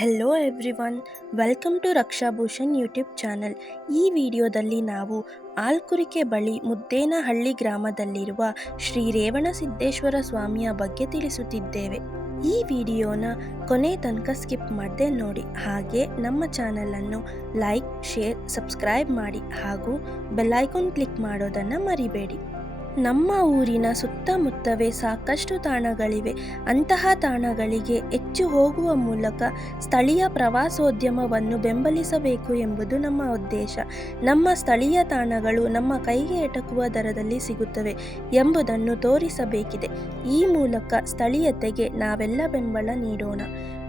Hello everyone welcome to Rakshabhushan YouTube channel ಈ ವಿಡಿಯೋದಲ್ಲಿ ನಾವು ಆಲ್ಕುರಿಕೆ ಬಳಿ ಮುದ್ದೇನಹಳ್ಳಿ ಗ್ರಾಮದಲ್ಲಿರುವ ಶ್ರೀ ರೇವಣಸಿದ್ದೇಶ್ವರ ಸ್ವಾಮಿಯ ಬಗ್ಗೆ ತಿಳಿಸುತ್ತಿದ್ದೇವೆ. ಈ ವಿಡಿಯೋನ ಕೊನೆ ತನಕ ಸ್ಕಿಪ್ ಮಾಡದೆ ನೋಡಿ. ಹಾಗೆ ನಮ್ಮ ಚಾನಲನ್ನು ಲೈಕ್ ಶೇರ್ ಸಬ್ಸ್ಕ್ರೈಬ್ ಮಾಡಿ ಹಾಗೂ ಬೆಲ್ಲೈಕಾನ್ ಕ್ಲಿಕ್ ಮಾಡೋದನ್ನು ಮರಿಬೇಡಿ. ನಮ್ಮ ಊರಿನ ಸುತ್ತಮುತ್ತವೇ ಸಾಕಷ್ಟು ತಾಣಗಳಿವೆ. ಅಂತಹ ತಾಣಗಳಿಗೆ ಹೆಚ್ಚು ಹೋಗುವ ಮೂಲಕ ಸ್ಥಳೀಯ ಪ್ರವಾಸೋದ್ಯಮವನ್ನು ಬೆಂಬಲಿಸಬೇಕು ಎಂಬುದು ನಮ್ಮ ಉದ್ದೇಶ. ನಮ್ಮ ಸ್ಥಳೀಯ ತಾಣಗಳು ನಮ್ಮ ಕೈಗೆ ಎಟಕುವ ದರದಲ್ಲಿ ಸಿಗುತ್ತವೆ ಎಂಬುದನ್ನು ತೋರಿಸಬೇಕಿದೆ. ಈ ಮೂಲಕ ಸ್ಥಳೀಯತೆಗೆ ನಾವೆಲ್ಲ ಬೆಂಬಲ ನೀಡೋಣ.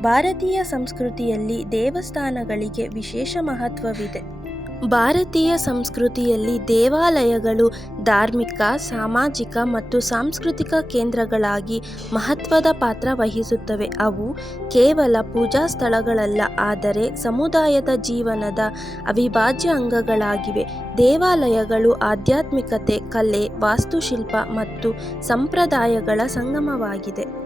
ಭಾರತೀಯ ಸಂಸ್ಕೃತಿಯಲ್ಲಿ ದೇವಸ್ಥಾನಗಳಿಗೆ ವಿಶೇಷ ಮಹತ್ವವಿದೆ. ಭಾರತೀಯ ಸಂಸ್ಕೃತಿಯಲ್ಲಿ ದೇವಾಲಯಗಳು ಧಾರ್ಮಿಕ, ಸಾಮಾಜಿಕ ಮತ್ತು ಸಾಂಸ್ಕೃತಿಕ ಕೇಂದ್ರಗಳಾಗಿ ಮಹತ್ವದ ಪಾತ್ರ ವಹಿಸುತ್ತವೆ. ಅವು ಕೇವಲ ಪೂಜಾ ಸ್ಥಳಗಳಲ್ಲ, ಆದರೆ ಸಮುದಾಯದ ಜೀವನದ ಅವಿಭಾಜ್ಯ ಅಂಗಗಳಾಗಿವೆ. ದೇವಾಲಯಗಳು ಆಧ್ಯಾತ್ಮಿಕತೆ, ಕಲೆ, ವಾಸ್ತುಶಿಲ್ಪ ಮತ್ತು ಸಂಪ್ರದಾಯಗಳ ಸಂಗಮವಾಗಿದೆ.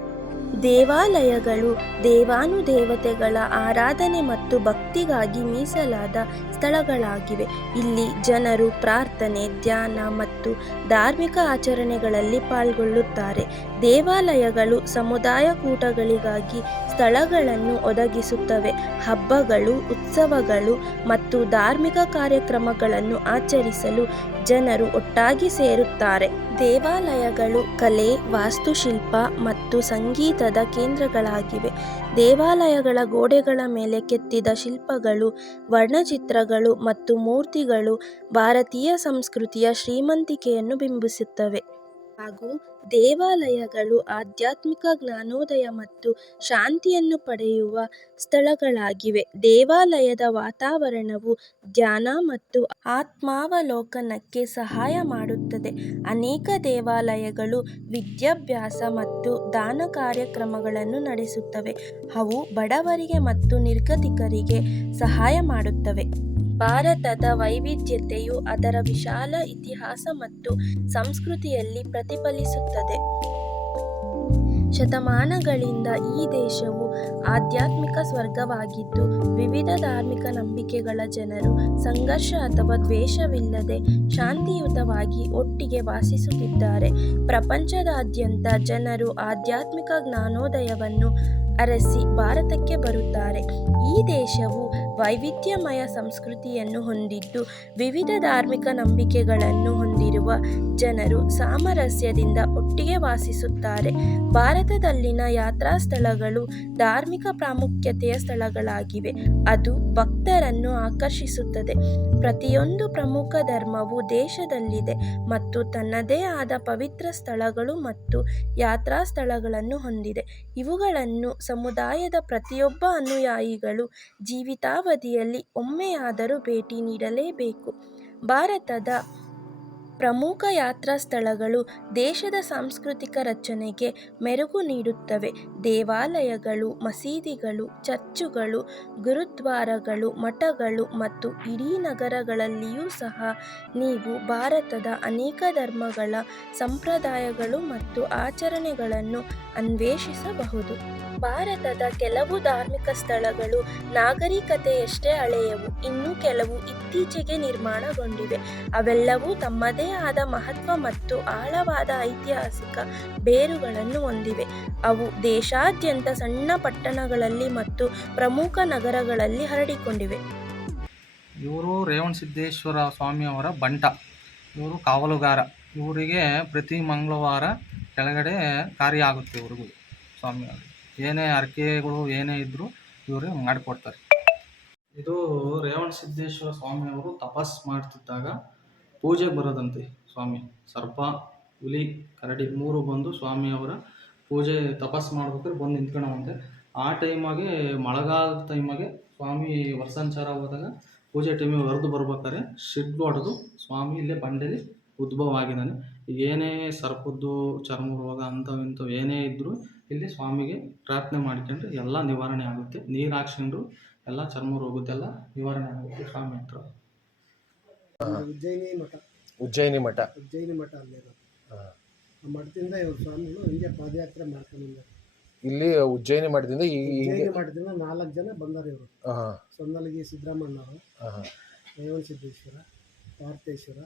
ದೇವಾಲಯಗಳು, ದೇವಾನುದೇವತೆಗಳ ಆರಾಧನೆ ಮತ್ತು ಭಕ್ತಿಗಾಗಿ ಮೀಸಲಾದ ಸ್ಥಳಗಳಾಗಿವೆ. ಇಲ್ಲಿ ಜನರು ಪ್ರಾರ್ಥನೆ, ಧ್ಯಾನ ಮತ್ತು ಧಾರ್ಮಿಕ ಆಚರಣೆಗಳಲ್ಲಿ ಪಾಲ್ಗೊಳ್ಳುತ್ತಾರೆ. ದೇವಾಲಯಗಳು ಸಮುದಾಯ ಕೂಟಗಳಿಗಾಗಿ ಸ್ಥಳಗಳನ್ನು ಒದಗಿಸುತ್ತವೆ. ಹಬ್ಬಗಳು, ಉತ್ಸವಗಳು ಮತ್ತು ಧಾರ್ಮಿಕ ಕಾರ್ಯಕ್ರಮಗಳನ್ನು ಆಚರಿಸಲು ಜನರು ಒಟ್ಟಾಗಿ ಸೇರುತ್ತಾರೆ. ದೇವಾಲಯಗಳು ಕಲೆ, ವಾಸ್ತುಶಿಲ್ಪ ಮತ್ತು ಸಂಗೀತದ ಕೇಂದ್ರಗಳಾಗಿವೆ. ದೇವಾಲಯಗಳ ಗೋಡೆಗಳ ಮೇಲೆ ಕೆತ್ತಿದ ಶಿಲ್ಪಗಳು ವರ್ಣಚಿತ್ರಗಳು ಮತ್ತು ಮೂರ್ತಿಗಳು ಭಾರತೀಯ ಸಂಸ್ಕೃತಿಯ ಶ್ರೀಮಂತಿಕೆಯನ್ನು ಬಿಂಬಿಸುತ್ತವೆ. ಹಾಗೂ ದೇವಾಲಯಗಳು ಆಧ್ಯಾತ್ಮಿಕ ಜ್ಞಾನೋದಯ ಮತ್ತು ಶಾಂತಿಯನ್ನು ಪಡೆಯುವ ಸ್ಥಳಗಳಾಗಿವೆ. ದೇವಾಲಯದ ವಾತಾವರಣವು ಧ್ಯಾನ ಮತ್ತು ಆತ್ಮಾವಲೋಕನಕ್ಕೆ ಸಹಾಯ ಮಾಡುತ್ತದೆ. ಅನೇಕ ದೇವಾಲಯಗಳು ವಿದ್ಯಾಭ್ಯಾಸ ಮತ್ತು ದಾನ ಕಾರ್ಯಕ್ರಮಗಳನ್ನು ನಡೆಸುತ್ತವೆ. ಅವು ಬಡವರಿಗೆ ಮತ್ತು ನಿರ್ಗತಿಕರಿಗೆ ಸಹಾಯ ಮಾಡುತ್ತವೆ. ಭಾರತದ ವೈವಿಧ್ಯತೆಯು ಅದರ ವಿಶಾಲ ಇತಿಹಾಸ ಮತ್ತು ಸಂಸ್ಕೃತಿಯಲ್ಲಿ ಪ್ರತಿಫಲಿಸುತ್ತದೆ. ಶತಮಾನಗಳಿಂದ ಈ ದೇಶವು ಆಧ್ಯಾತ್ಮಿಕ ಸ್ವರ್ಗವಾಗಿದ್ದು, ವಿವಿಧ ಧಾರ್ಮಿಕ ನಂಬಿಕೆಗಳ ಜನರು ಸಂಘರ್ಷ ಅಥವಾ ದ್ವೇಷವಿಲ್ಲದೆ ಶಾಂತಿಯುತವಾಗಿ ಒಟ್ಟಿಗೆ ವಾಸಿಸುತ್ತಿದ್ದಾರೆ. ಪ್ರಪಂಚದಾದ್ಯಂತ ಜನರು ಆಧ್ಯಾತ್ಮಿಕ ಜ್ಞಾನೋದಯವನ್ನು ಅರಸಿ ಭಾರತಕ್ಕೆ ಬರುತ್ತಾರೆ. ಈ ದೇಶವು ವೈವಿಧ್ಯಮಯ ಸಂಸ್ಕೃತಿಯನ್ನು ಹೊಂದಿದ್ದು ವಿವಿಧ ಧಾರ್ಮಿಕ ನಂಬಿಕೆಗಳನ್ನು ಹೊಂದಿರುವ ಜನರು ಸಾಮರಸ್ಯದಿಂದ ಒಟ್ಟಿಗೆ ವಾಸಿಸುತ್ತಾರೆ. ಭಾರತದಲ್ಲಿನ ಯಾತ್ರಾ ಸ್ಥಳಗಳು ಧಾರ್ಮಿಕ ಪ್ರಾಮುಖ್ಯತೆಯ ಸ್ಥಳಗಳಾಗಿವೆ. ಅದು ಭಕ್ತರನ್ನು ಆಕರ್ಷಿಸುತ್ತದೆ. ಪ್ರತಿಯೊಂದು ಪ್ರಮುಖ ಧರ್ಮವು ದೇಶದಲ್ಲಿದೆ ಮತ್ತು ತನ್ನದೇ ಆದ ಪವಿತ್ರ ಸ್ಥಳಗಳು ಮತ್ತು ಯಾತ್ರಾ ಸ್ಥಳಗಳನ್ನು ಹೊಂದಿದೆ. ಇವುಗಳನ್ನು ಸಮುದಾಯದ ಪ್ರತಿಯೊಬ್ಬ ಅನುಯಾಯಿಗಳು ಜೀವಿತಾವಧಿಯಲ್ಲಿ ಒಮ್ಮೆಯಾದರೂ ಭೇಟಿ ನೀಡಲೇಬೇಕು. ಭಾರತದ ಪ್ರಮುಖ ಯಾತ್ರಾ ಸ್ಥಳಗಳು ದೇಶದ ಸಾಂಸ್ಕೃತಿಕ ರಚನೆಗೆ ಮೆರುಗು ನೀಡುತ್ತವೆ. ದೇವಾಲಯಗಳು, ಮಸೀದಿಗಳು, ಚರ್ಚುಗಳು, ಗುರುದ್ವಾರಗಳು, ಮಠಗಳು ಮತ್ತು ಇಡೀ ನಗರಗಳಲ್ಲಿಯೂ ಸಹ ನೀವು ಭಾರತದ ಅನೇಕ ಧರ್ಮಗಳ ಸಂಪ್ರದಾಯಗಳು ಮತ್ತು ಆಚರಣೆಗಳನ್ನು ಅನ್ವೇಷಿಸಬಹುದು. ಭಾರತದ ಕೆಲವು ಧಾರ್ಮಿಕ ಸ್ಥಳಗಳು ನಾಗರಿಕತೆಯಷ್ಟೇ ಹಳೆಯವು ಇನ್ನು ಕೆಲವು ಇತ್ತೀಚೆಗೆ ನಿರ್ಮಾಣಗೊಂಡಿವೆ. ಅವೆಲ್ಲವೂ ತಮ್ಮದೇ ಆದ ಮಹತ್ವ ಮತ್ತು ಆಳವಾದ ಐತಿಹಾಸಿಕ ಬೇರುಗಳನ್ನು ಹೊಂದಿವೆ. ಅವು ದೇಶಾದ್ಯಂತ ಸಣ್ಣ ಪಟ್ಟಣಗಳಲ್ಲಿ ಮತ್ತು ಪ್ರಮುಖ ನಗರಗಳಲ್ಲಿ ಹರಡಿಕೊಂಡಿವೆ. ಇವರು ರೇವಣಸಿದ್ದೇಶ್ವರ ಸ್ವಾಮಿಯವರ ಬಂಟ. ಇವರು ಕಾವಲುಗಾರ. ಇವರಿಗೆ ಪ್ರತಿ ಮಂಗಳವಾರ ಕೆಳಗಡೆ ಕಾರ್ಯ ಆಗುತ್ತೆ ಇವ್ರಿಗೂ ಸ್ವಾಮಿಯವರು. ಏನೇ ಅರ್ಕೆಗಳು ಏನೇ ಇದ್ದರೂ ಇವರು ಮಾಡಿಕೊಡ್ತಾರೆ. ಇದು ರೇವಣಸಿದ್ದೇಶ್ವರ ಸ್ವಾಮಿಯವರು ತಪಸ್ ಮಾಡ್ತಿದ್ದಾಗ ಪೂಜೆಗೆ ಬರೋದಂತೆ ಸ್ವಾಮಿ. ಸರ್ಪ, ಹುಲಿ, ಕರಡಿ ಮೂರು ಬಂದು ಸ್ವಾಮಿಯವರ ಪೂಜೆ ತಪಸ್ ಮಾಡ್ಬೇಕಾದ್ರೆ ಬಂದು ನಿಂತ್ಕೊಳ್ಳೋವಂತೆ ಆ ಟೈಮಾಗೆ ಮಳೆಗಾಲದ ಟೈಮಾಗೆ ಸ್ವಾಮಿ ವರ್ಷಾಂಚಾರ ಹೋದಾಗ ಪೂಜೆ ಟೈಮಿಗೆ ಹೊರದು ಬರ್ಬೇಕಾದ್ರೆ ಶಿಡ್ ಹೊಡೆದು ಸ್ವಾಮಿ ಇಲ್ಲೇ ಬಂಡೆಲಿ ಉದ್ಭವ ಆಗಿದ್ದಾನೆ ಏನೇ ಸರ್ಪದ್ದು, ಚರ್ಮ ರೋಗ ಅಂಥವು ಇಂಥವು ಏನೇ ಇದ್ದರೂ ಇಲ್ಲಿ ಸ್ವಾಮಿಗೆ ಪ್ರಾರ್ಥನೆ ಮಾಡ್ಕೊಂಡ್ರೆ ಎಲ್ಲ ನಿವಾರಣೆ ಆಗುತ್ತೆ. ನೀರು ಹಾಕ್ಸ್ಕೊಂಡ್ರು ಎಲ್ಲ ಚರ್ಮ ರೋಗದ್ದೆಲ್ಲ ನಿವಾರಣೆ ಆಗುತ್ತೆ ಸ್ವಾಮಿ ಹತ್ರ. ಉಜ್ಜಯಿನಿ ಮಠ. ಉಜ್ಜಯಿನಿ ಮಠ. ಉಜ್ಜಯಿನಿ ಮಠ ಅಲ್ಲಿರೋದು ಆ ಮಠದಿಂದ ಇವ್ರ ಸ್ವಾಮಿಗಳು ಹಿಂಗೆ ಪಾದಯಾತ್ರೆ ಮಾಡ್ಕೊಂಡು ಇಲ್ಲಿ ಉಜ್ಜಯಿನಿ ಮಠದಿಂದ ಈ ಉಜ್ಜಯಿನಿ ಮಾಡಿದ್ರಿಂದ ನಾಲ್ಕು ಜನ ಬಂದಾರೆ ಇವರು. ಹಾಂ. ಸೊನ್ನಲಗಿ ಸಿದ್ದರಾಮಣ್ಣ ಅವರು ಹಾಂ. ರೇವಣ ಸಿದ್ದೇಶ್ವರ ಪಾರ್ಥೇಶ್ವರ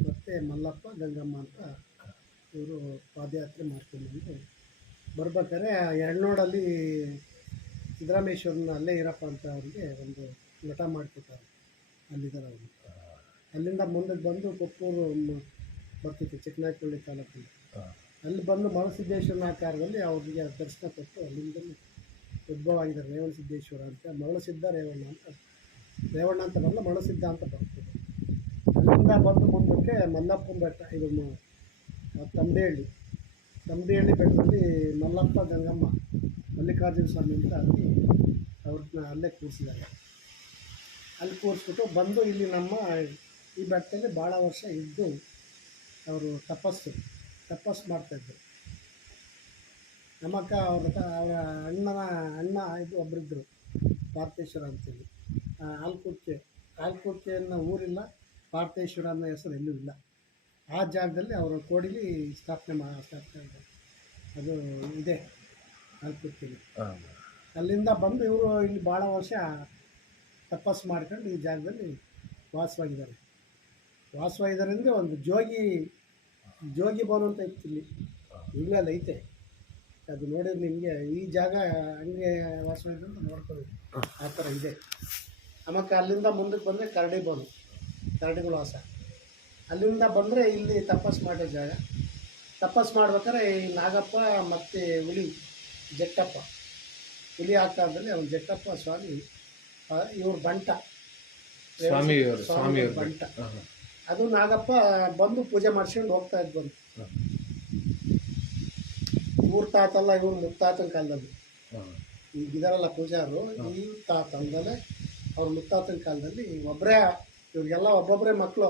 ಮತ್ತು ಮಲ್ಲಪ್ಪ ಗಂಗಮ್ಮ ಅಂತ ಇವರು ಪಾದಯಾತ್ರೆ ಮಾಡ್ಕೊಂಡು ಬರ್ಬೇಕಾದ್ರೆ ಎಣ್ಣೋಡಲ್ಲಿ ಸಿದ್ದರಾಮೇಶ್ವರನ ಅಲ್ಲೇ ಇರಪ್ಪ ಅಂತ ಅವ್ರಿಗೆ ಒಂದು ಮಠ ಮಾಡಿಕೊಟ್ಟಾರೆ. ಅಲ್ಲಿದ್ದಾರೆ ಅವರು. ಅಲ್ಲಿಂದ ಮುಂದಕ್ಕೆ ಬಂದು ಕೊಪ್ಪೂರು ಒಂದು ಬರ್ತಿತ್ತು ಚಿಕ್ಕನಾಯಕಳ್ಳಿ ತಾಲೂಕಲ್ಲಿ. ಅಲ್ಲಿ ಬಂದು ಮರಳಸಿದ್ದೇಶ್ವರನ ಆಕಾರದಲ್ಲಿ ಅವರಿಗೆ ದರ್ಶನ ಕೊಟ್ಟು ಅಲ್ಲಿಂದ ಉದ್ಭವ ಆಗಿದ್ದಾರೆ ರೇವಣ ಸಿದ್ದೇಶ್ವರ ಅಂತ. ಮರಳಸಿದ್ಧ ರೇವಣ್ಣ ಅಂತ. ರೇವಣ್ಣ ಅಂತ ಬರಲ್ಲ ಮರಳಸಿದ್ದ ಅಂತ ಬರ್ತದೆ. ಅಲ್ಲಿಂದ ಬಂದು ಮುಂದಕ್ಕೆ ಮಲ್ಲಪ್ಪನ ಬೆಟ್ಟ ಇದು ತಂಬೇಳಿ ತಂಬೇಳ್ಳಿ ತಂಬೆಹಳ್ಳಿ. ತಂಬೆಹಳ್ಳಿ ಬೆಟ್ಟದಲ್ಲಿ ಮಲ್ಲಪ್ಪ ಗಂಗಮ್ಮ ಮಲ್ಲಿಕಾರ್ಜುನ ಸ್ವಾಮಿ ಅಂತ ಅಲ್ಲಿ ಅವ್ರನ್ನ ಅಲ್ಲೇ ಕೂರಿಸಿದ್ದಾರೆ. ಅಲ್ಲಿ ಕೂರಿಸ್ಬಿಟ್ಟು ಬಂದು ಇಲ್ಲಿ ನಮ್ಮ ಈ ಬೆಟ್ಟದಲ್ಲಿ ಭಾಳ ವರ್ಷ ಇದ್ದು ಅವರು ತಪಸ್ಸು ತಪಸ್ಸು ಮಾಡ್ತಾಯಿದ್ರು. ನಮ್ಮಕ್ಕ ಅವ್ರ ಅವರ ಅಣ್ಣನ ಅಣ್ಣ ಇದು ಒಬ್ಬರಿದ್ದರು ಪಾರ್ಥೇಶ್ವರ ಅಂತೇಳಿ. ಹೇಳಿ ಆಲ್ಕುರ್ಕೆ ಆಲ್ಕುರ್ಕೆ ಅನ್ನೋ ಊರಿಲ್ಲ ಪಾರ್ಥೇಶ್ವರ ಅನ್ನೋ ಹೆಸರು ಎಲ್ಲೂ ಇಲ್ಲ. ಆ ಜಾಗದಲ್ಲಿ ಅವರ ಕೋಡಿಲಿ ಸ್ಥಾಪನೆ ಮಾ ಸ್ಥಾಪನೆ. ಅದು ಇದೆ ಆಲ್ಕುರ್ಕೆಲಿ ಅಲ್ಲಿಂದ ಬಂದು ಇವರು ಇಲ್ಲಿ ಭಾಳ ವರ್ಷ ತಪಸ್ಸು ಮಾಡ್ಕೊಂಡು ಈ ಜಾಗದಲ್ಲಿ ವಾಸವಾಗಿದ್ದಾರೆ. ವಾಸವಾಗಿದ್ದಾರೆ ಇದರಿಂದ ಒಂದು ಜೋಗಿ ಜೋಗಿ ಭವನ ಅಂತ ಇತ್ತು ಇಲ್ಲಿ. ಈಗಲೇ ಐತೆ. ಅದು ನೋಡಿದ್ರೆ ನಿಮಗೆ ಈ ಜಾಗ ಹಂಗೆ ವಾಸವಾಗಿದ್ರೆ ಅಂತ ನೋಡ್ಕೋಬೇಕು. ಆ ಥರ ಇದೆ. ಆಮೇಲೆ ಅಲ್ಲಿಂದ ಮುಂದಕ್ಕೆ ಬಂದರೆ ಕರಡಿ ಭವನ ಕರಡಿಗಳು ವಾಸ. ಅಲ್ಲಿಂದ ಬಂದರೆ ಇಲ್ಲಿ ತಪಸ್ ಮಾಡೋ ಜಾಗ. ತಪಸ್ ಮಾಡ್ಬೇಕಾದ್ರೆ ಈ ನಾಗಪ್ಪ ಮತ್ತು ಹುಲಿ ಜಟ್ಟಪ್ಪ ಹುಲಿ ಆಕಾರದಲ್ಲಿ ಅವನು ಜಟ್ಟಪ್ಪ ಸ್ವಾಮಿ ಇವ್ರ ಬಂಟ. ಸ್ವಾಮಿ ಸ್ವಾಮಿ ಬಂಟ. ಅದು ನಾಗಪ್ಪ ಬಂದು ಪೂಜೆ ಮಾಡಿಸ್ಕೊಂಡು ಹೋಗ್ತಾ ಇದ್ ಬಂದು. ಹಾಂ. ಇವ್ರ ತಾತಲ್ಲ ಇವ್ರ ಮುತ್ತಾತನ ಕಾಲದಲ್ಲಿ. ಈಗ ಇದರಲ್ಲ ಪೂಜಾರು ಈ ತಾತ ಅಂದಲೆ ಅವ್ರ ಮುತ್ತಾತನ ಕಾಲದಲ್ಲಿ ಒಬ್ಬರೇ ಇವ್ರಿಗೆಲ್ಲ ಒಬ್ಬೊಬ್ಬರೇ ಮಕ್ಕಳು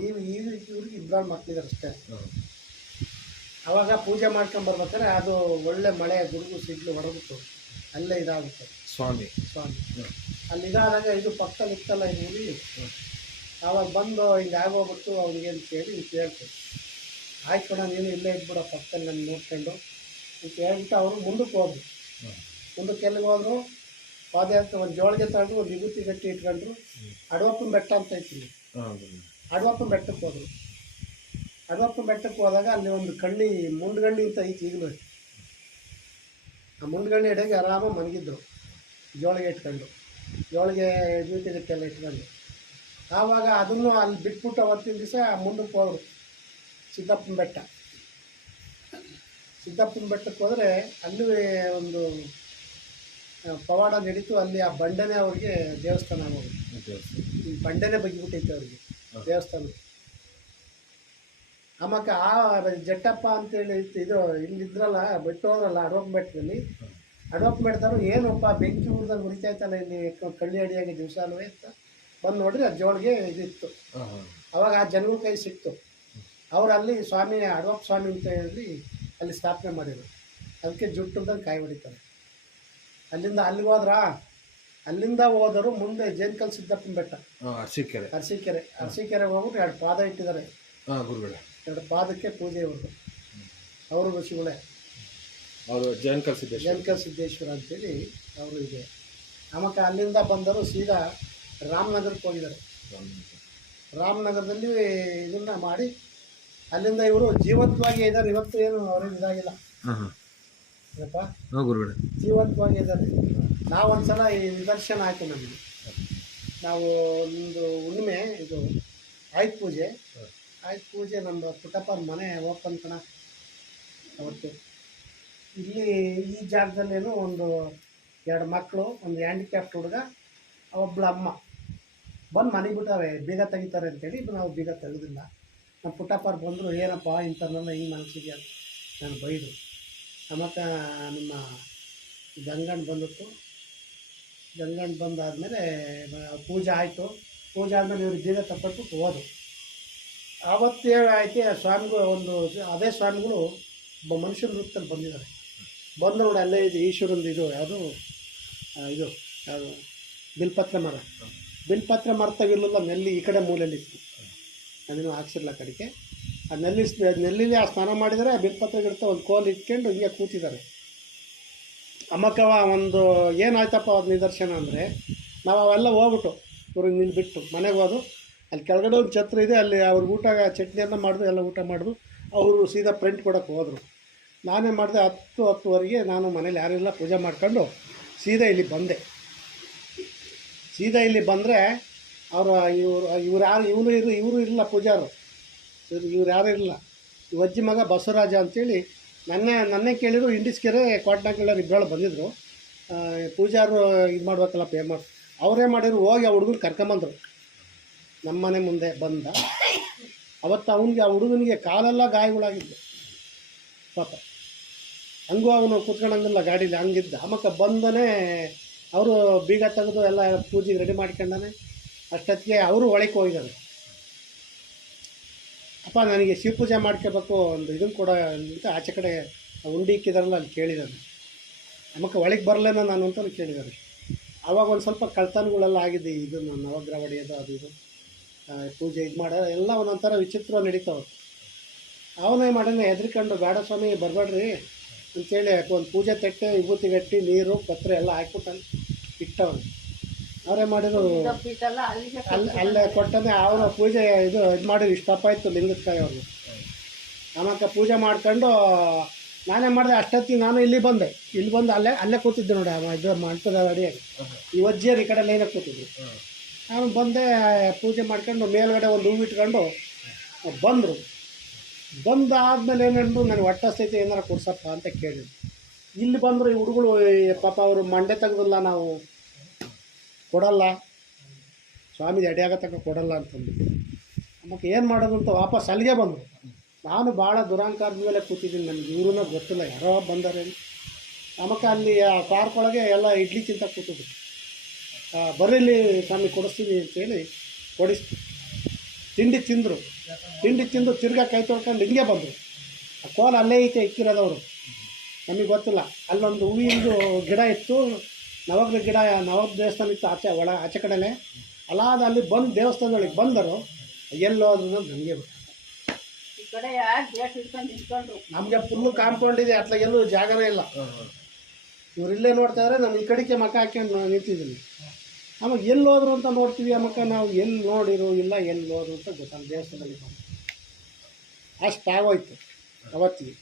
ಈ ಈ ಇವ್ರಿಗೆ ಇಬ್ಬರು ಮಕ್ಕಳಿದ್ದಾರೆ ಅಷ್ಟೇ. ಅವಾಗ ಪೂಜೆ ಮಾಡ್ಕೊಂಬರ್ಬೇಕಾದ್ರೆ ಅದು ಒಳ್ಳೆ ಮಳೆ ಗುಡುಗು ಸಿಡ್ಲು ಹೊರಬಿಟ್ಟು ಅಲ್ಲೇ ಇದಾಗುತ್ತೆ. ಸ್ವಾಮಿ. ಸ್ವಾಮಿ. ಅಲ್ಲಿ ಇದಾದಾಗ ಇದು ಪಕ್ಕದಲ್ಲಿ ಇತ್ತಲ್ಲ ಇದು ಆವಾಗ ಬಂದು ಹಿಂಗೆ ಆಗೋಗ್ಬಿಟ್ಟು ಅವ್ನಿಗೆ ಅಂತ ಕೇಳಿ ಹಿಂಗೆ ಕೇಳ್ತೀನಿ ಆಯ್ತು ಕಣ, ನೀನು ಇಲ್ಲೇ ಇದ್ಬಿಡ ಪಕ್ಕದಲ್ಲಿ ನಾನು ನೋಡ್ಕೊಂಡು. ಅಂತ ಹೇಳ್ಬಿಟ್ಟು ಅವರು ಮುಂದಕ್ಕೆ ಹೋದ್ರು. ಮುಂದಕ್ಕೆ ಎಲ್ಲಿಗೆ ಹೋದ್ರು? ಪಾದಯಾತ್ರೆ ಒಂದು ಜೋಳಿಗೆ ತಗೊಂಡು ಒಂದು ವಿಭೂತಿ ಗಟ್ಟಿ ಇಟ್ಕೊಂಡ್ರು. ಅಡವಪ್ಪನ ಬೆಟ್ಟ ಅಂತ ಹಾಂ ಅಡವಪ್ಪನ ಬೆಟ್ಟಕ್ಕೆ ಹೋದ್ರು. ಅಡವಪ್ಪನ ಬೆಟ್ಟಕ್ಕೆ ಹೋದಾಗ ಅಲ್ಲಿ ಒಂದು ಕಣ್ಣಿ, ಮುಂಡ್ಗಣ್ಣಿ ಅಂತ ಐತಿ ಈಗಲೂ ಆ ಮುಂಡ್ಗಣ್ಣಿ ಎಡೆಗೆ ಆರಾಮಾಗಿ ಮಲಗಿದ್ರು. ಜೋಳಿಗೆ ಇಟ್ಕೊಂಡು. ಜೋಳಿಗೆ ವಿಭೂತಿ ಗಟ್ಟಿ ಎಲ್ಲ ಇಟ್ಕೊಂಡು. ಆವಾಗ ಅದನ್ನು ಅಲ್ಲಿ ಬಿಟ್ಬಿಟ್ಟು ಅವತ್ತಿನ ದಿವಸ ಮುಂದಕ್ಕೆ ಹೋದ್ರು. ಸಿದ್ದಪ್ಪನ ಬೆಟ್ಟ. ಸಿದ್ದಪ್ಪನ ಬೆಟ್ಟಕ್ಕೆ ಹೋದರೆ ಅಲ್ಲಿ ಒಂದು ಪವಾಡ ನಡೀತು. ಅಲ್ಲಿ ಆ ಬಂಡನೆ ಅವ್ರಿಗೆ ದೇವಸ್ಥಾನ ಹೋಗಿ ಬಂಡೆನೇ ಬಗ್ಗಿಬಿಟ್ಟೈತೆ ಅವ್ರಿಗೆ ದೇವಸ್ಥಾನ. ಆಮೇಲೆ ಆ ಜಟ್ಟಪ್ಪ ಅಂತೇಳಿ ಇದು ಇಲ್ಲಿದ್ರಲ್ಲ ಬೆಟ್ಟ ಹೋದ್ರಲ್ಲ ಅಡೋಪ್ ಬೆಟ್ಟದಲ್ಲಿ ಅಡೋಪ್ ಬೆಟ್ಟದವ್ರು ಏನಪ್ಪ ಬೆಂಕಿ ಊರ್ದಾಗ ಉರಿತಾ ಇಲ್ಲಿ ಕಳ್ಳಿ ಅಡಿಯಾಗಿ ದಿವಸ ಅಂತ. ಬಂದು ನೋಡ್ರಿ ಆ ಜೋಳಿಗೆ ಇದಿತ್ತು. ಅವಾಗ ಆ ಜನಗಳ ಕೈ ಸಿಕ್ತು. ಅವರು ಅಲ್ಲಿ ಸ್ವಾಮಿ ಅಡವಪ್ಪ ಸ್ವಾಮಿ ಅಂತ ಹೇಳಿ ಅಲ್ಲಿ ಸ್ಥಾಪನೆ ಮಾಡಿದರು. ಅದಕ್ಕೆ ಜುಟ್ಟುದಂಗೆ ಕಾಯಿ ಹೊಡಿತಾರೆ. ಅಲ್ಲಿಂದ ಅಲ್ಲಿಗೆ ಹೋದ್ರ? ಅಲ್ಲಿಂದ ಹೋದರು ಮುಂದೆ ಜೇನ್ಕಲ್ ಸಿದ್ದಪ್ಪನ ಬೆಟ್ಟ. ಹಾಂ ಅರಸೀಕೆರೆ. ಅರಸೀಕೆರೆ. ಅರಸೀಕೆರೆಗೆ ಹೋಗ್ಬಿಟ್ಟು ಎರಡು ಪಾದ ಇಟ್ಟಿದ್ದಾರೆ. ಎರಡು ಪಾದಕ್ಕೆ ಪೂಜೆ ಇವ್ರದ್ದು. ಅವರು ಋಷಿಗಳೇ. ಅವರು ಜೈನ್ ಸಿದ್ದೇಶ್ವರ. ಜೇನ್ಕಲ್ ಸಿದ್ದೇಶ್ವರ ಅಂತೇಳಿ ಅವರು ಇದೆ. ಆಮೇಲೆ ಅಲ್ಲಿಂದ ಬಂದರು ಸೀದಾ ರಾಮನಗರಕ್ಕೆ ಹೋಗಿದ್ದಾರೆ. ರಾಮನಗರದಲ್ಲಿ ಇದನ್ನ ಮಾಡಿ ಅಲ್ಲಿಂದ ಇವರು ಜೀವಂತವಾಗಿ ಇದ್ದಾರೆ. ಇವತ್ತು ಏನು ಅವ್ರಿಗೆ ಇದಾಗಿಲ್ಲ. ಏನಪ್ಪ? ಜೀವಂತವಾಗಿ ಇದ್ದಾರೆ. ನಾವೊಂದ್ಸಲ ಈ ನಿದರ್ಶನ ಆಯಿತು ನಮಗೆ. ನಾವು ಒಂದು ಹುಣ್ಣಿಮೆ ಇದು ಆಯುಧ ಪೂಜೆ. ಆಯುಧ ಪೂಜೆ ನಮ್ಮ ಪುಟ್ಟಪ್ಪನ ಮನೆ ಓಪನ್ ಕಣ. ಅವತ್ತು ಇಲ್ಲಿ ಈ ಜಾಗದಲ್ಲೇನು ಒಂದು ಎರಡು ಮಕ್ಕಳು ಒಂದು ಹ್ಯಾಂಡಿಕ್ಯಾಪ್ಟ್ ಹುಡುಗ ಒಬ್ಬಳು ಅಮ್ಮ. ಬಂದು ಮನೆಗೆ ಬಿಟ್ಟಾರೆ, ಬೀಗ ತೆಗಿತಾರೆ ಅಂತೇಳಿ ನಾವು ಬೀಗ ತೆಗೆದಿಲ್ಲ. ನಮ್ಮ ಪುಟ್ಟಪ್ಪರು ಬಂದರು, ಏನಪ್ಪ ಇಂಥವ್ರನ್ನೆಲ್ಲ ಹಿಂಗೆ ಮನಸ್ಸಿಗೆ? ಅಂತ ನಾನು ಬೈದು. ಆಮೇಲೆ ನಮ್ಮ ಗಂಗಣ್ಣ ಬಂದಿತ್ತು. ಗಂಗಣ್ಣ ಬಂದಾದಮೇಲೆ ಪೂಜೆ ಆಯಿತು. ಪೂಜೆ ಆದಮೇಲೆ ಇವರು ಬೀಗ ತಪ್ಪಟ್ಬಿಟ್ಟು ಹೋದು ಆವತ್ತೇ ಆಯ್ತು ಸ್ವಾಮಿಗಳು ಒಂದು, ಅದೇ ಸ್ವಾಮಿಗಳು ಒಬ್ಬ ಮನುಷ್ಯನ ರೂಪದಲ್ಲಿ ಬಂದಿದ್ದಾರೆ. ಬಂದು ನೋಡಿ ಅಲ್ಲೇ ಇದು ಈಶ್ವರಂದು ಇದು, ಯಾವುದು ಇದು, ಯಾವುದು, ಬಿಲ್ಪತ್ರ ಮರ. ಬಿಲ್ಪತ್ರ ಮರ ತೆಗಿರ್ಲಿಲ್ಲ ನೆಲ್ಲಿ ಈ ಕಡೆ ಮೂಲೆಯಲ್ಲಿ ಇತ್ತು ಅದನ್ನು ಹಾಕ್ಸಿರ್ಲ ಕಡೆಗೆ. ಆ ನೆಲ್ಲಿ ನೆಲ್ಲಿಲಿ ಆ ಸ್ನಾನ ಮಾಡಿದರೆ ಆ ಬಿಲ್ಪತ್ರ ಗಿಡತ ಒಂದು ಕೋಲ್ ಇಟ್ಕೊಂಡು ಹಿಂಗೆ ಕೂತಿದ್ದಾರೆ. ಅಮ್ಮಕ್ಕವ ಒಂದು ಏನಾಯ್ತಪ್ಪ ಅದು ನಿದರ್ಶನ ಅಂದರೆ, ನಾವು ಅವೆಲ್ಲ ಹೋಗ್ಬಿಟ್ಟು ಇವ್ರಿಗೆ ನಿಲ್ಲಿ ಬಿಟ್ಟು ಮನೆಗೆ ಹೋದು, ಅಲ್ಲಿ ಕೆಳಗಡೆ ಒಂದು ಛತ್ರ ಇದೆ, ಅಲ್ಲಿ ಅವ್ರಿಗೆ ಊಟ ಚಟ್ನಿಯನ್ನು ಮಾಡಿದ್ರು ಎಲ್ಲ ಊಟ ಮಾಡಿದ್ರು ಅವರು ಸೀದಾ ಪ್ರಿಂಟ್ ಕೊಡೋಕ್ಕೆ ಹೋದರು. ನಾನೇ ಮಾಡಿದೆ ಹತ್ತು ಹತ್ತುವರೆಗೆ ನಾನು ಮನೇಲಿ ಯಾರಿಲ್ಲ ಪೂಜೆ ಮಾಡ್ಕೊಂಡು ಸೀದಾ ಇಲ್ಲಿ ಬಂದೆ. ಸೀದಾ ಇಲ್ಲಿ ಬಂದರೆ ಅವರು ಇವರು, ಇವ್ರು ಯಾರು ಇವನು ಇರು ಇವರು ಇರಲಿಲ್ಲ ಪೂಜಾರು. ಇವ್ರು ಇವ್ರು ಯಾರು ಇರಲಿಲ್ಲ. ಅಜ್ಜಿ ಮಗ ಬಸವರಾಜ ಅಂತೇಳಿ ನನ್ನ, ನನ್ನೇ ಕೇಳಿದ್ರು ಇಂಡಿಸ್ಕೆರೆ ಕೇಳೋರು ಇಬ್ಬರು ಬಂದಿದ್ದರು ಪೂಜಾರು ಇದು ಮಾಡ್ಬೇಕಲ್ಲ ಪೇ ಮಾಡಿ, ಅವರೇ ಮಾಡಿದ್ರು, ಹೋಗಿ ಆ ಹುಡುಗನ ಕರ್ಕೊಂಬಂದರು. ನಮ್ಮ ಮನೆ ಮುಂದೆ ಬಂದ. ಅವತ್ತು ಅವನಿಗೆ, ಆ ಹುಡುಗನಿಗೆ ಕಾಲೆಲ್ಲ ಗಾಯಗಳಾಗಿದ್ದು ಪಾಪ. ಹಂಗೂ ಅವನು ಕೂತ್ಕೊಂಡಂಗಿಲ್ಲ ಗಾಡೀಲಿ, ಹಂಗಿದ್ದ. ಆಮಕ್ಕ ಬಂದನೇ ಅವರು ಬೀಗ ತೆಗೆದು ಎಲ್ಲ ಪೂಜೆಗೆ ರೆಡಿ ಮಾಡ್ಕೊಂಡಾನೆ. ಅಷ್ಟೊತ್ತಿಗೆ ಅವರು ಒಳಕ್ಕೆ ಹೋಗಿದ್ದಾರೆ. ಅಪ್ಪ, ನನಗೆ ಶಿವ ಪೂಜೆ ಮಾಡ್ಕೋಬೇಕು ಒಂದು ಇದನ್ನು ಕೂಡ ಅಂತ ಆಚೆ ಕಡೆ ಉಂಡಿ ಇಕ್ಕಿದಾರಲ್ಲ, ಅಲ್ಲಿ ಕೇಳಿದ್ದಾನೆ ನಮಗೆ ಒಳಗೆ ಬರಲೇನ ನಾನು ಅಂತ ಕೇಳಿದ್ದಾರೆ ಆವಾಗ ಒಂದು ಸ್ವಲ್ಪ ಕಳ್ತನಗಳೆಲ್ಲ ಆಗಿದೆ ಇದು ನವಗ್ರಹ ಹೊಡೆಯೋದು ಅದು ಇದು. ಪೂಜೆ ಇದು ಮಾಡೋ, ಎಲ್ಲ ಒಂದೊಂಥರ ವಿಚಿತ್ರ ನಡೀತಾವೆ. ಅವನೇ ಮಾಡೋಣ ಹೆದರ್ಕೊಂಡು, ಬೇಡ ಸ್ವಾಮಿ, ಬರಬೇಡ್ರಿ. ಅಂತೇಳಿ ಒಂದು ಪೂಜೆ ತಟ್ಟೆ ವಿಭೂತಿ ಗಟ್ಟಿ ನೀರು ಪತ್ರೆ ಎಲ್ಲ ಹಾಕ್ಬಿಟ್ಟು ಅಲ್ಲಿ ಇಟ್ಟವನು ಅವರೇ ಮಾಡಿದ್ರು ಅಲ್ಲಿ ಅಲ್ಲೇ ಕೊಟ್ಟನೆ ಅವರ ಪೂಜೆ ಇದು ಇದು ಮಾಡಿದ್ರು ಇಷ್ಟಪ್ಪ ಇತ್ತು ಲಿಂಗದಕಾಯಿ ಅವ್ರಿಗೆ. ಆಮೇಲೆ ಪೂಜೆ ಮಾಡ್ಕೊಂಡು ನಾನೇ ಮಾಡಿದೆ ಅಷ್ಟೊತ್ತಿಗೆ ನಾನು ಇಲ್ಲಿ ಬಂದೆ. ಇಲ್ಲಿ ಬಂದು ಅಲ್ಲೇ ಅಲ್ಲೇ ಕೂತಿದ್ದೆ ನೋಡಿ ಅಮ್ಮ ಇದು ಮಂಟದ ಅಡಿಯಾಗಿ ಈ ಅಜ್ಜಿಯರು ಈ ಕಡೆ ಲೈನ ಕೂತಿದ್ರು. ನಾನು ಬಂದೆ ಪೂಜೆ ಮಾಡ್ಕೊಂಡು ಮೇಲ್ಗಡೆ ಒಂದು ಹೂವು ಇಟ್ಕೊಂಡು ಬಂದರು. ಬಂದಾದ್ಮೇಲೆ ಏನಂದ್ರು ನನಗೆ ಹೊಟ್ಟ ಸ್ಥಿತಿ ಏನಾರು ಕೊಡ್ಸಪ್ಪ ಅಂತ ಕೇಳಿದ್ರು ಇಲ್ಲಿ ಬಂದರು ಈ ಹುಡುಗರು ಪಾಪ ಅವರು ಮಂಡೆ ತೆಗೆದಿಲ್ಲ ನಾವು. ಕೊಡಲ್ಲ. ಸ್ವಾಮಿ ಎಡೆಯಾಗ ತನಕ ಕೊಡಲ್ಲ ಅಂತಂದು. ನಮಗೆ ಏನು ಮಾಡೋದು ಅಂತ ವಾಪಸ್ ಅಲ್ಲಿಗೆ ಬಂದರು. ನಾನು ಭಾಳ ದುರಾಂಕಾರದ ಮೇಲೆ ಕೂತಿದ್ದೀನಿ, ನನಗೆ ಇವ್ರೂ ಗೊತ್ತಿಲ್ಲ. ಯಾರೋ ಬಂದಾರೆ. ನಮಗೆ ಅಲ್ಲಿ ಆ ಪಾರ್ಕ್ ಎಲ್ಲ ಇಡ್ಲಿ ತಿಂತ ಕೂತಿದ್ರು. ಬರ್ರಿ ಸ್ವಾಮಿ, ಕೊಡಿಸ್ತೀನಿ ಅಂತೇಳಿ ಕೊಡಿಸ್ತು. ತಿಂಡಿ ತಿಂದರು. ತಿಂಡಿ ತಿಂದು ತಿರ್ಗಾ ಕೈ ತೊಳ್ಕೊಂಡು ಹಿಂಗೆ ಬಂದರು. ಆ ಕೋಲ ಅಲ್ಲೇ ಐತೆ ಇಕ್ಕಿರೋದವರು. ನಮಗೆ ಗೊತ್ತಿಲ್ಲ. ಅಲ್ಲೊಂದು ಹೂವಿಂದು ಗಿಡ ಇತ್ತು. ನವಗ್ರ ಗಿಡ ನವಗ್ರ ದೇವಸ್ಥಾನ ಇತ್ತು ಆಚೆ ಒಳ ಆಚೆ ಕಡೆನೇ. ಅಲ್ಲಾದ ಅಲ್ಲಿ ಬಂದು ದೇವಸ್ಥಾನದೊಳಗೆ ಬಂದರು. ಎಲ್ಲೋದ್ರು ನಮಗೆ ನಮಗೆ ಫುಲ್ಲು ಕಾಂಪೌಂಡ್ ಇದೆ. ಅತ್ಲಾಗ ಎಲ್ಲೂ ಜಾಗನೇ ಇಲ್ಲ. ಇವ್ರು ಇಲ್ಲೇ ನೋಡ್ತಾ ಇದ್ರೆ ನಾನು ಈ ಕಡೆಗೆ ಮಕ ಹಾಕ್ಕೊಂಡು ನಾನು ನಿಂತಿದ್ದೀನಿ. ಆಮೇಲೆ ಎಲ್ಲಿ ಹೋದ್ರು ಅಂತ ನೋಡ್ತೀವಿ ಆಮಕ್ಕ ನಾವು ಎಲ್ಲಿ ನೋಡಿರೋ ಇಲ್ಲ, ಎಲ್ಲಿ ಹೋದ್ರು ಅಂತ ಗೊತ್ತಾಗ ದೇವಸ್ಥಾನದಲ್ಲಿ ಅಷ್ಟು ಆಗೋಯ್ತು ಅವತ್ತಿಗೆ.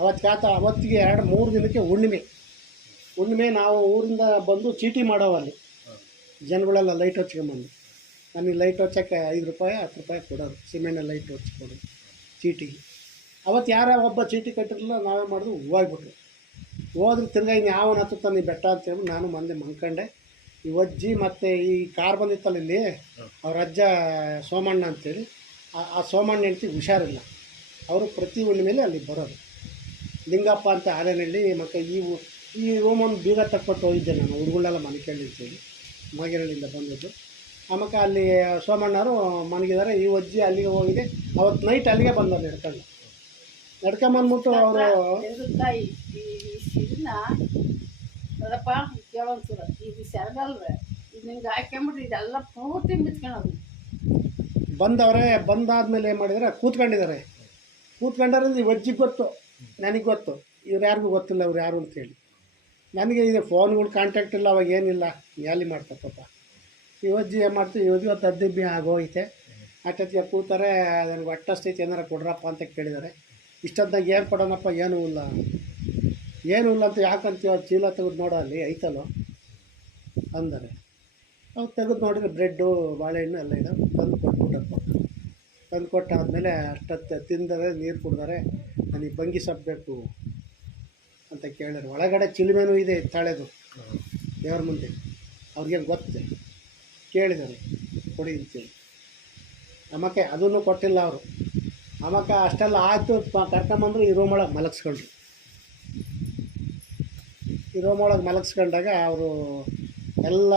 ಅವತ್ತಿಗೆ ಆತ, ಅವತ್ತಿಗೆ ಎರಡು, ಮೂರು ದಿನಕ್ಕೆ ಹುಣ್ಣಿಮೆ. ಹುಣ್ಣಿಮೆ ನಾವು ಊರಿಂದ ಬಂದು ಚೀಟಿ ಮಾಡೋವಲ್ಲಿ ಜನಗಳೆಲ್ಲ ಲೈಟ್ ಹಚ್ಕೊಂಬಂದು. ನಮಗೆ ಲೈಟ್ ಹಚ್ಚೋಕ್ಕೆ ಐದು ರೂಪಾಯಿ, ಹತ್ತು ರೂಪಾಯಿ ಕೊಡೋರು. ಸಿಮೆಂಟ್ ಲೈಟ್ ಹಚ್ಕೊಡೋದು ಚೀಟಿಗೆ ಅವತ್ತು ಯಾರ ಒಬ್ಬ ಚೀಟಿ ಕಟ್ಟಿರಲಿಲ್ಲ, ನಾವೇ ಮಾಡಿದ್ರು ಹೋಗ್ಬಿಟ್ರು ಹೋದ್ರೆ ತಿರ್ಗಾ ಇನ್ನು ಯಾವನ ಹತ್ತುತ್ತಾನೆ ಬೆಟ್ಟ ಅಂತೇಳಿ ನಾನು ಮಂದೆ ಮಂಕಂಡೆ. ಈ ಅಜ್ಜಿ ಮತ್ತು ಈ ಕಾರ್ ಬಂದಿತ್ತಲ್ಲ ಇಲ್ಲಿ ಅವ್ರ ಅಜ್ಜ ಸೋಮಣ್ಣ ಅಂತೇಳಿ ಆ- ಆ ಸೋಮಣ್ಣ ಹೆಂಡ್ತಿ ಹುಷಾರಿಲ್ಲ. ಅವರು ಪ್ರತಿ ಮೇಲೆ ಅಲ್ಲಿ ಬರೋದು ಲಿಂಗಪ್ಪ ಅಂತ ಆಲೆನಲ್ಲಿ ಮತ್ತು ಈ ಈ ರೂಮನ್ನು ಬೀಗ ತಕ್ಕೊಟ್ಟು ಹೋಗಿದ್ದೆ ನಾನು ಹುಡುಗಳೆಲ್ಲ ಮನೆ ಅಂತೇಳಿ ಬಂದಿದ್ದು. ಬಂದದ್ದು ಆಮೇಲೆ ಅಲ್ಲಿ ಸೋಮಣ್ಣವರು ಮನಗಿದ್ದಾರೆ ಈ ಅಜ್ಜಿ ಅಲ್ಲಿಗೆ ಹೋಗಿದೆ. ಅವತ್ತು ನೈಟ್ ಅಲ್ಲಿಗೆ ಬಂದರು ನಡ್ಕೊಂಡು. ನಡ್ಕೊಂಬಂದ್ಬಿಟ್ಟು ಅವರು ಕೇಳೋನ್ಸೂರ ಇದು ಸೆರಗಲ್ವೇ ಇದು ನಿಂಗೆ ಹಾಕ್ಯಂಬಿಟ್ರೆ ಇದೆಲ್ಲ ಪೂರ್ತಿ ಮಿಚ್ಕೊಳೋದು ಬಂದವರೇ, ಬಂದಾದ್ಮೇಲೆ ಏನು ಮಾಡಿದರೆ? ಕೂತ್ಕೊಂಡಿದ್ದಾರೆ. ಕೂತ್ಕೊಂಡಾರೆ ಈ ಗೊತ್ತು. ನನಗೆ ಗೊತ್ತು. ಇವ್ರು ಯಾರಿಗೂ ಗೊತ್ತಿಲ್ಲ ಅವ್ರು ಯಾರು ಅಂತೇಳಿ ನನಗೆ ಇದು ಫೋನ್ಗಳು ಕಾಂಟ್ಯಾಕ್ಟ್ ಇಲ್ಲ, ಅವಾಗ ಏನಿಲ್ಲ. ಮಾಡ್ತಪ್ಪಪ್ಪ ಈ ವಜ್ಜಿ ಏನು ಮಾಡ್ತೀವಿ ಇವತ್ತು ಇವತ್ತು ಅದ್ದಿಬ್ಬಿ ಆಗೋಯ್ತೆ ಅಷ್ಟೊತ್ತಿಗೆ ಕೂತಾರೆ ನನಗೆ ಹೊಟ್ಟಸ್ತೈತೆ ಏನಾರ ಕೊಡ್ರಪ್ಪ ಅಂತ ಕೇಳಿದ್ದಾರೆ. ಇಷ್ಟೊತ್ತಾಗ ಏನು ಕೊಡೋಣಪ್ಪ? ಏನೂ ಇಲ್ಲ. ಏನೂ ಇಲ್ಲ ಅಂತ ಯಾಕಂತೀವ ಚೀಲ ತೆಗೆದು ನೋಡೋ ಅಲ್ಲಿ, ಐತಲ್ಲೋ? ಅಂದರೆ. ಅವ್ರು ತೆಗೆದು ನೋಡಿದ್ರೆ ಬ್ರೆಡ್ಡು, ಬಾಳೆಹಣ್ಣು ಎಲ್ಲ ಇದೆ. ತಂದು ಕೊಟ್ಬಿಟ್ಟಪ್ಪ ತಂದು ಕೊಟ್ಟಾದಮೇಲೆ ಅಷ್ಟೊತ್ತು ತಿಂದರೆ ನೀರು ಕುಡ್ದಾರೆ ನನಗೆ ಬಂಗಿ ಸಪ್ಪಬೇಕು ಅಂತ ಕೇಳಿದ್ರು. ಒಳಗಡೆ ಚಿಲುಮೆನೂ ಇದೆ ತಾಳೆದು. ದೇವ್ರ ಮುಂದೆ. ಅವ್ರಿಗೆ ಗೊತ್ತಿದೆ ಕೇಳಿದರು ಕೊಡಿ ಅಂತೇಳಿ ಆಮಕ್ಕೆ ಅದನ್ನು ಕೊಟ್ಟಿಲ್ಲ ಅವರು. ಆಮಕ್ಕ ಅಷ್ಟೆಲ್ಲ ಆಯಿತು. ಕರ್ಕೊಂಬಂದ್ರು ಈ ರೂಮ್ ಒಳಗೆ ಮಲಗಿಸ್ಕೊಂಡ್ರು. ಈ ರೂಮ್ ಒಳಗೆ ಮಲಗಿಸ್ಕೊಂಡಾಗ ಅವರು ಎಲ್ಲ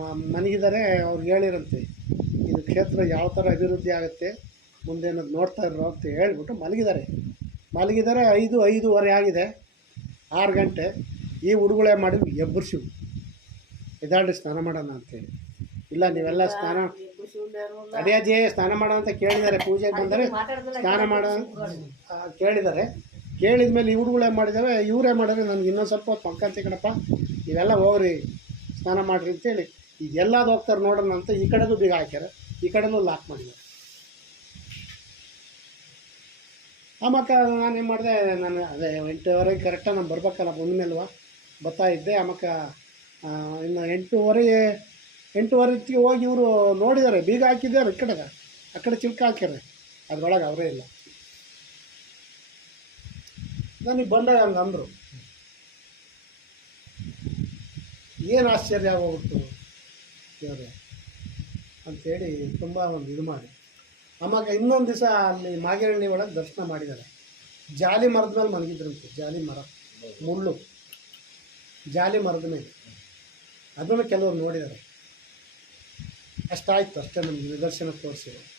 ಮನಗಿದರೆ ಮನಗಿದ್ದಾರೆ ಅವ್ರು ಹೇಳಿರಂತೆ ಇದು ಕ್ಷೇತ್ರ ಯಾವ ಥರ ಅಭಿವೃದ್ಧಿ ಆಗುತ್ತೆ ಮುಂದೆ ಅನ್ನೋದು ನೋಡ್ತಾ ಇರೋ ಅಂತ ಹೇಳಿಬಿಟ್ಟು ಮಲಗಿದ್ದಾರೆ. ಮಲಗಿದ್ದಾರೆ ಐದು ಐದೂವರೆ ಆಗಿದೆ ಆರು ಗಂಟೆ ಈ ಹುಡುಗಳೆ ಮಾಡಿ ಎಬ್ಬರಿಸಿ ಎದಾಡಿ ಸ್ನಾನ ಮಾಡೋಣ ಅಂತೇಳಿ. ಇಲ್ಲ ನೀವೆಲ್ಲ ಸ್ನಾನ ಅಡಿಯಾಜಿ ಸ್ನಾನ ಮಾಡೋ ಅಂತ ಕೇಳಿದ್ದಾರೆ ಪೂಜೆಗೆ ಬಂದರೆ ಸ್ನಾನ ಮಾಡೋ ಕೇಳಿದ್ದಾರೆ. ಕೇಳಿದ ಮೇಲೆ ಇವ್ರುಗಳೇ ಮಾಡಿದಾವೆ, ಇವರೇ ಮಾಡಿದ್ರೆ ನನಗೆ ಇನ್ನೊಂದು ಸ್ವಲ್ಪ ಹೊತ್ತು ಮಕ್ಕಂತಿ ಕಣಪ್ಪ, ಇವೆಲ್ಲ ಹೋಗ್ರಿ, ಸ್ನಾನ ಮಾಡಿರಿ ಅಂತೇಳಿ. ಈಗ ಹೋಗ್ತಾರೆ ನೋಡೋಣ ಅಂತ ಈ ಕಡೆದು ಬೀಗ ಹಾಕ್ಯಾರ, ಈ ಕಡೆನೂ ಲಾಕ್ ಮಾಡಿದ್ದಾರೆ ಆಮಕ್ಕ ನಾನು ಏನು ಮಾಡಿದೆ, ನಾನು ಅದೇ ಎಂಟೂವರೆಗೆ ಕರೆಕ್ಟಾಗಿ ನಾನು ಬರ್ಬೇಕಲ್ಲ ಬಂದ ಮೇಲ್ವಾ ಬರ್ತಾ ಇದ್ದೆ, ಆ ಮಕ್ಕ ಇನ್ನು ಎಂಟೂವರೆಗೆ ಎಂಟೂವರೆಗೆ ಹೋಗಿ ಇವರು ನೋಡಿದ್ದಾರೆ ಬೀಗ ಹಾಕಿದ್ದಾರೆ, ಈ ಕಡೆಗೆ, ಆ ಕಡೆ ಚಿಲ್ಕ ಹಾಕ್ಯಾರೆ. ಅದ್ರೊಳಗೆ ಅವರೇ ಇಲ್ಲ. ನನಗೆ ಬಂದಾಗ ಹಂಗೆ ಅಂದರು. ಏನು ಆಶ್ಚರ್ಯ ಆಗೋಗ್ಬಿಟ್ಟು ದೇವ್ರೆ ಅಂಥೇಳಿ ತುಂಬ ಒಂದು ಇದು ಮಾಡಿ. ಆವಾಗ ಇನ್ನೊಂದು ದಿವಸ ಅಲ್ಲಿ ಮಾಗೇರಳ್ಳಿ ಒಳಗೆ ದರ್ಶನ ಮಾಡಿದ್ದಾರೆ. ಜಾಲಿ ಮರದ ಮೇಲೆ ಮಲಗಿದ್ರಂತೆ, ಜಾಲಿ ಮರ, ಮುಳ್ಳು. ಜಾಲಿ ಮರದ ಮೇಲೆ. ಅದನ್ನು ಕೆಲವರು ನೋಡಿದ್ದಾರೆ. ಅಷ್ಟಾಯ್ತು ಅಷ್ಟೇ ನಮ್ಗೆ ನಿದರ್ಶನ ತೋರಿಸಿದ್ರು